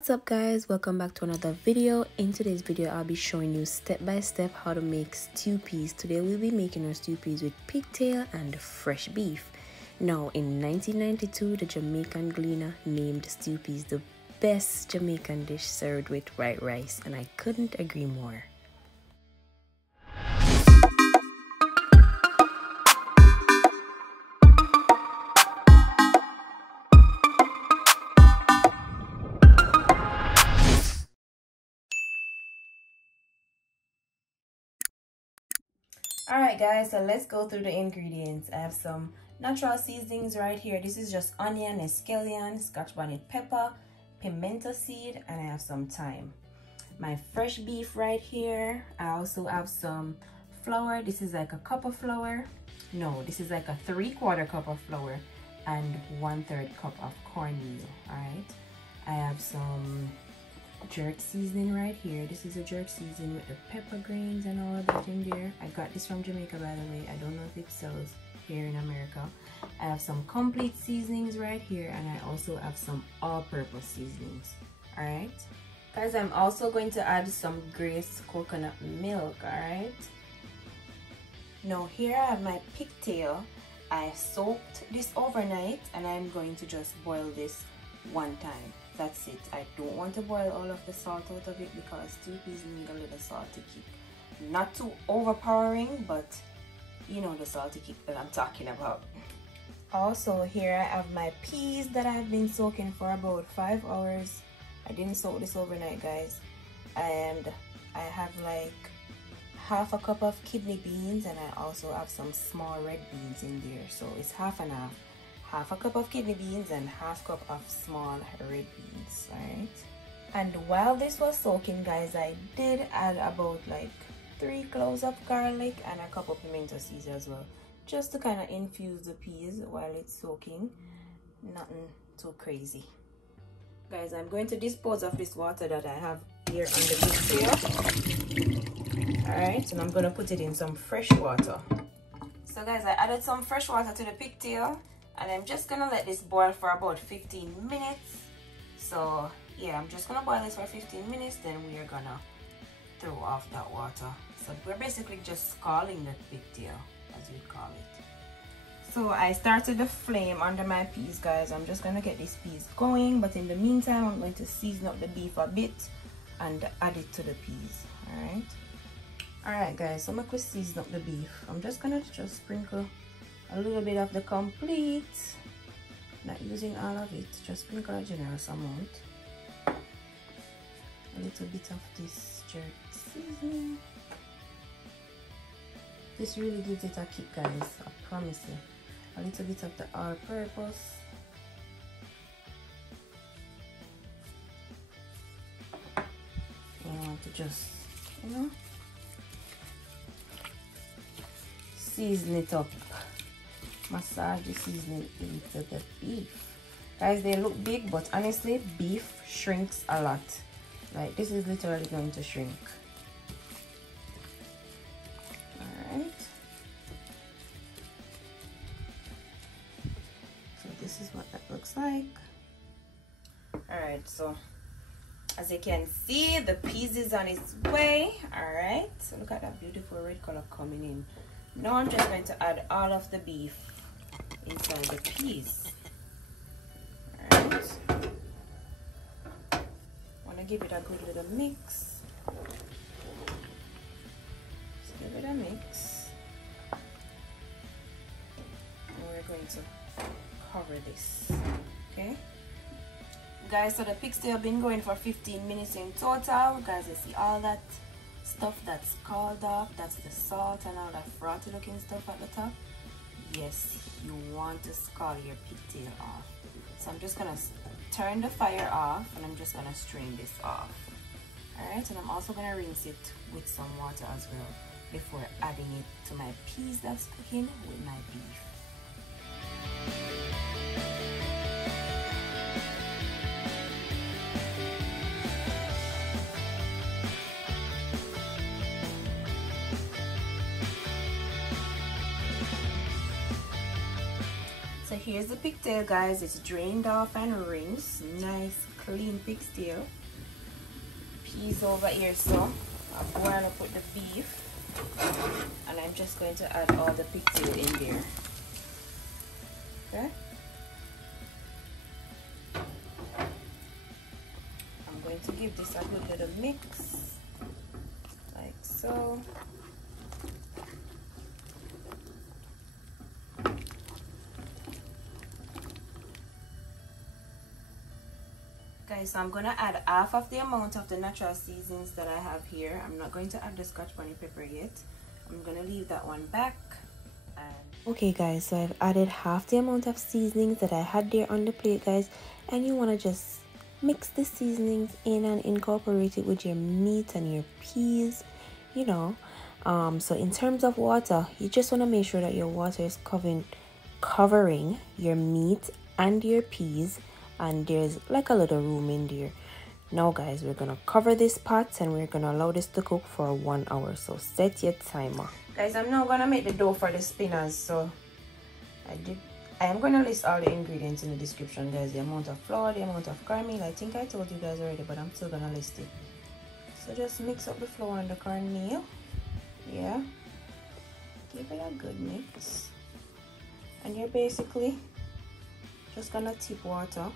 What's up guys, welcome back to another video. In today's video I'll be showing you step by step how to make stew peas. Today we'll be making our stew peas with pigtail and fresh beef. Now in 1992 the Jamaican gleaner named stew peas the best Jamaican dish served with white rice, and I couldn't agree more. Alright guys, so let's go through the ingredients. I have some natural seasonings right here. This is just onion, escallion, scotch bonnet pepper, pimento seed, and I have some thyme. My fresh beef right here. I also have some flour. This is like a cup of flour. No, this is like a 3/4 cup of flour and 1/3 cup of cornmeal. Alright. I have some jerk seasoning right here. This is a jerk seasoning with the pepper grains and all of that in there. I got this from Jamaica, by the way. I don't know if it sells here in America. I have some complete seasonings right here, and I also have some all-purpose seasonings. All right, guys, I'm also going to add some Grace coconut milk. All right, now here I have my pigtail. I soaked this overnight, and I'm going to just boil this one time. That's it. I don't want to boil all of the salt out of it because stew peas need a little salty kick. Not too overpowering, but you know the salty kick that I'm talking about. Also, here I have my peas that I've been soaking for about 5 hours. I didn't soak this overnight, guys. And I have like 1/2 cup of kidney beans, and I also have some small red beans in there. So it's half and half. 1/2 cup of kidney beans and 1/2 cup of small red beans. All right, and while this was soaking, guys, I did add about like 3 cloves of garlic and a couple pimento seeds as well, just to kind of infuse the peas while it's soaking. Nothing too crazy, guys. I'm going to dispose of this water that I have here on the pigtail. All right, and I'm going to put it in some fresh water. So guys, I added some fresh water to the pigtail, and I'm just gonna let this boil for about 15 minutes. So yeah, I'm just gonna boil this for 15 minutes, then we are gonna throw off that water. So we're basically just scalding the pigtail, as we call it. So I started the flame under my peas, guys. I'm just gonna get these peas going, but in the meantime I'm going to season up the beef a bit and add it to the peas. Alright guys, so I'm going to season up the beef. I'm just gonna sprinkle a little bit of the complete, not using all of it, just sprinkle a generous amount. A little bit of this jerk seasoning. This really gives it a kick, guys, I promise you. A little bit of the all-purpose. You want to just, you know, season it up. Massage the seasoning into the beef. Guys, they look big, but honestly beef shrinks a lot. Like, this is literally going to shrink. Alright, so this is what that looks like. Alright, so as you can see, the peas is on its way. Alright, so look at that beautiful red color coming in. Now I'm just going to add all of the beef inside the peas. Alright, want to give it a good little mix. Just give it a mix, and we're going to cover this. Okay guys, so the pigtail been going for 15 minutes in total. Guys, you see all that stuff that's scalded off, that's the salt and all that frothy looking stuff at the top. Yes, you want to scald your pigtail off. So I'm just gonna turn the fire off, and I'm just gonna strain this off. Alright, and I'm also gonna rinse it with some water as well before adding it to my peas that's cooking with my beef. So here's the pigtail, guys. It's drained off and rinsed, nice clean pig's tail. Peas over here, so I'm going to put the beef, and I'm just going to add all the pigtail in there. Okay. I'm going to give this a good little mix, like so. Guys, so I'm going to add half of the amount of the natural seasonings that I have here. I'm not going to add the scotch bonnet pepper yet. I'm going to leave that one back. Okay guys, so I've added half the amount of seasonings that I had there on the plate, guys. And you want to just mix the seasonings in and incorporate it with your meat and your peas, you know. So in terms of water, you just want to make sure that your water is covering your meat and your peas, and there's like a little room in there. Now guys, we're gonna cover this pot and we're gonna allow this to cook for 1 hour. So set your timer. Guys, I'm now gonna make the dough for the spinach. So I am gonna list all the ingredients in the description, guys. The amount of flour, the amount of cornmeal. I think I told you guys already, but I'm still gonna list it. So just mix up the flour and the cornmeal. Yeah, give it a good mix, and you're basically just gonna tip water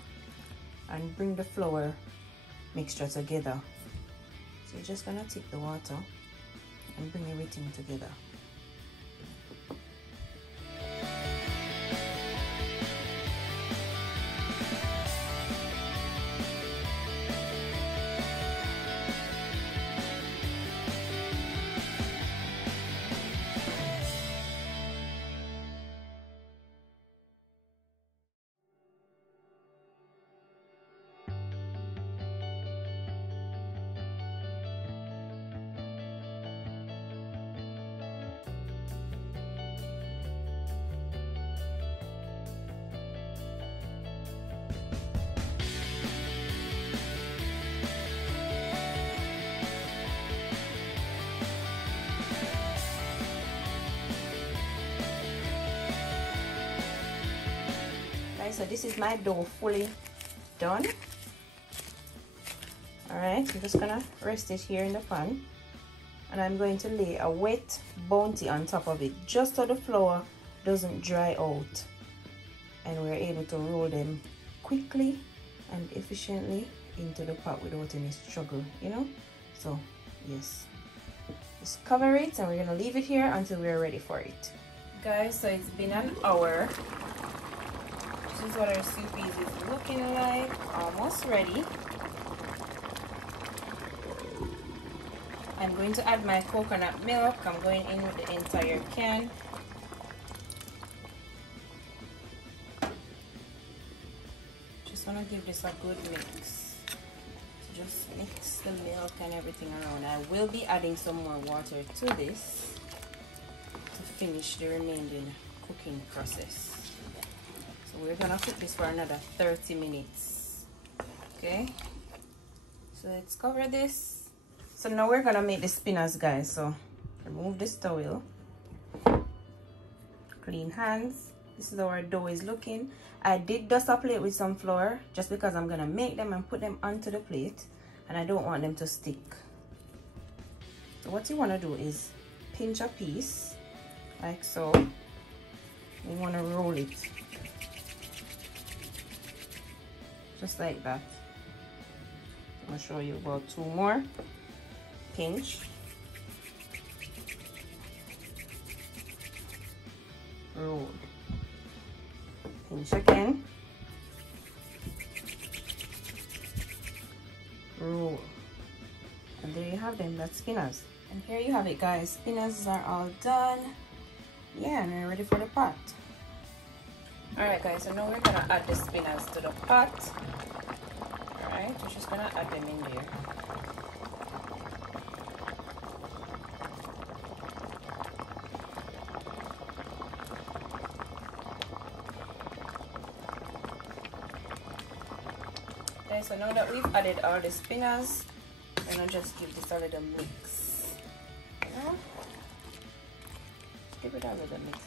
and bring the flour mixture together. So you're just gonna tip the water and bring everything together. So this is my dough fully done. Alright, I'm just gonna rest it here in the pan, and I'm going to lay a wet bounty on top of it, just so the flour doesn't dry out and we're able to roll them quickly and efficiently into the pot without any struggle, you know. So yes, just cover it and we're gonna leave it here until we're ready for it. Guys, so it's been an hour. This is what our soup is looking like, almost ready. I'm going to add my coconut milk. I'm going in with the entire can. Just want to give this a good mix. So just mix the milk and everything around. I will be adding some more water to this to finish the remaining cooking process. So we're gonna cook this for another 30 minutes. Okay, so let's cover this. So now we're gonna make the spinach, guys. So remove this towel, clean hands. This is how our dough is looking. I did dust a plate with some flour just because I'm gonna make them and put them onto the plate, and I don't want them to stick. So what you want to do is pinch a piece like so. You want to roll it just like that. I'm gonna show you about 2 more. Pinch, roll, pinch again, roll, and there you have them. That's spinach. And here you have it, guys. Spinaches are all done. Yeah, and we're ready for the pot. Alright guys, so now we're gonna add the spinach to the pot. Alright, we're just gonna add them in there. Okay, so now that we've added all the spinach, we're gonna just give this a little mix. You know? Give it a little mix.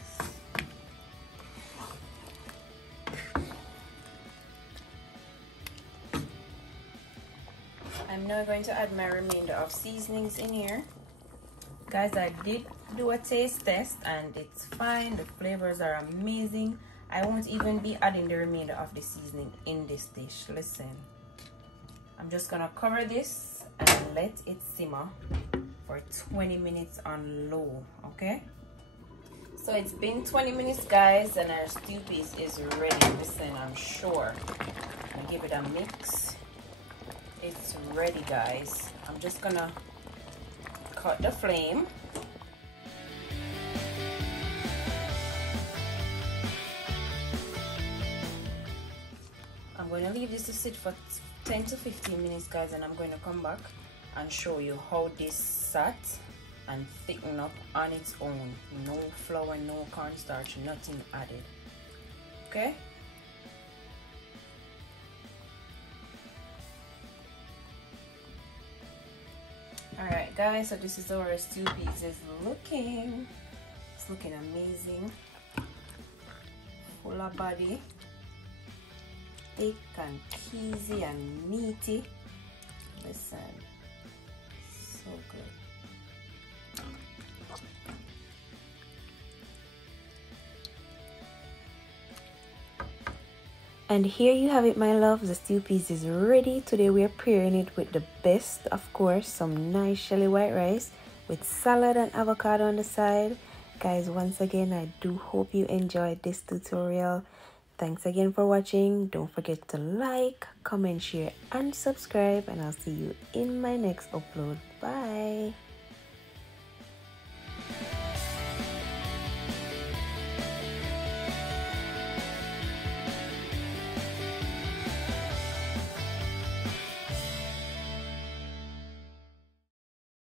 I'm now going to add my remainder of seasonings in here. Guys, I did do a taste test and it's fine. The flavors are amazing. I won't even be adding the remainder of the seasoning in this dish. Listen, I'm just gonna cover this and let it simmer for 20 minutes on low. Okay, so it's been 20 minutes, guys, and our stew piece is ready. Listen, I'm sure. I'm gonna give it a mix. It's ready, guys. I'm just gonna cut the flame. I'm going to leave this to sit for 10 to 15 minutes, guys, and I'm going to come back and show you how this sat and thicken up on its own. No flour, no cornstarch, nothing added. Okay? Alright, guys, so this is how our stew piece is looking. It's looking amazing. Full of body. Thick and cheesy and meaty. Listen, so good. And here you have it, my loves. The stew piece is ready. Today we are pairing it with the best, of course, some nice shelly white rice with salad and avocado on the side. Guys, once again, I do hope you enjoyed this tutorial. Thanks again for watching. Don't forget to like, comment, share, and subscribe. And I'll see you in my next upload. Bye.